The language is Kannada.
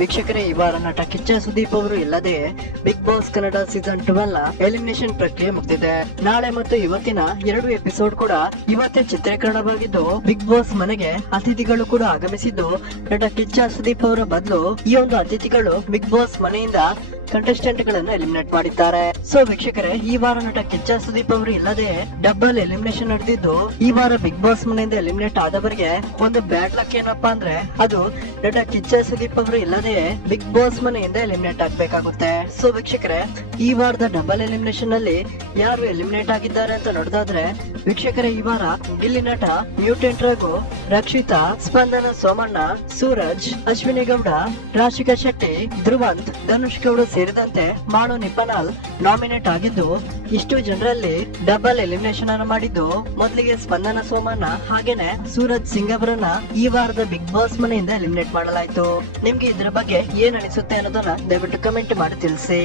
ವೀಕ್ಷಕರೇ, ಈ ವಾರ ನಟ ಕಿಚ್ಚ ಸುದೀಪ್ ಅವರು ಇಲ್ಲದೆ Bigg Boss Kannada season 12 elimination ಪ್ರಕ್ರಿಯೆ ಮುಗಿದಿದೆ. ನಾಳೆ ಮತ್ತು ಇವತ್ತಿನ 2 ಎಪಿಸೋಡ್ ಕೂಡ ಇವತ್ತೇ ಚಿತ್ರೀಕರಣವಾಗಿದ್ದು, ಬಿಗ್ ಬಾಸ್ ಮನೆಗೆ ಅತಿಥಿಗಳು ಕೂಡ ಆಗಮಿಸಿದ್ದು, ನಟ ಕಿಚ್ಚ ಸುದೀಪ್ ಅವರ ಬದಲು ಈ ಒಂದು ಅತಿಥಿಗಳು ಬಿಗ್ ಬಾಸ್ ಮನೆಯಿಂದ ಕಂಟೆಸ್ಟೆಂಟ್ ಗಳನ್ನು ಎಲಿಮಿನೇಟ್ ಮಾಡಿದ್ದಾರೆ. ಸೊ ವೀಕ್ಷಕರೇ, ಈ ವಾರ ನಟ ಕಿಚ್ಚ ಸುದೀಪ್ ಅವರು ಇಲ್ಲದೆ ಡಬಲ್ ಎಲಿಮಿನೇಷನ್ ನಡೆದಿದ್ದು, ಈ ವಾರ ಬಿಗ್ ಬಾಸ್ ಮನೆಯಿಂದ ಎಲಿಮಿನೇಟ್ ಆದವರಿಗೆ ಒಂದು ಬ್ಯಾಡ್ ಲಕ್ ಏನಪ್ಪಾ ಅಂದ್ರೆ ಅದು ನಟ ಕಿಚ್ಚ ಸುದೀಪ್ ಅವರು ಇಲ್ಲದೆ ಬಿಗ್ ಬಾಸ್ ಮನೆಯಿಂದ ಎಲಿಮಿನೇಟ್ ಆಗ್ಬೇಕಾಗುತ್ತೆ. ಸೊ ವೀಕ್ಷಕರೇ, ಈ ವಾರದ ಡಬಲ್ ಎಲಿಮಿನೇಷನ್ ಅಲ್ಲಿ ಯಾರು ಎಲಿಮಿನೇಟ್ ಆಗಿದ್ದಾರೆ ಅಂತ ನೋಡೋದಾದ್ರೆ, ವೀಕ್ಷಕರೇ, ಈ ವಾರ ಗಿಲ್ಲಿ ನಟ, ಮ್ಯೂಟೆಂಟ್ ರಘು, ರಕ್ಷಿತಾ, ಸ್ಪಂದನ ಸೋಮಣ್ಣ, ಸೂರಜ್, ಅಶ್ವಿನಿ ಗೌಡ, ರಾಶಿಕಾ ಶೆಟ್ಟಿ, ಧ್ರುವಂತ್, ಧನುಷ್ ಗೌಡ ಸೇರಿದಂತೆ ಮಾಡು ನಿಪ್ಪನಾಲ್ ನಾಮಿನೇಟ್ ಆಗಿದ್ದು, ಇಷ್ಟು ಜನರಲ್ಲಿ ಡಬಲ್ ಎಲಿಮಿನೇಷನ್ ಅನ್ನು ಮಾಡಿದ್ದು, ಮೊದಲಿಗೆ ಸ್ಪಂದನ ಸೋಮಣ್ಣ ಹಾಗೇನೆ ಸೂರಜ್ ಸಿಂಗ್ ಅವರನ್ನ ಈ ವಾರದ ಬಿಗ್ ಬಾಸ್ ಮನೆಯಿಂದ ಎಲಿಮಿನೇಟ್ ಮಾಡಲಾಯಿತು. ನಿಮ್ಗೆ ಇದ್ರ ಬಗ್ಗೆ ಏನ್ ಅನಿಸುತ್ತೆ ಅನ್ನೋದನ್ನ ದಯವಿಟ್ಟು ಕಮೆಂಟ್ ಮಾಡಿ ತಿಳಿಸಿ.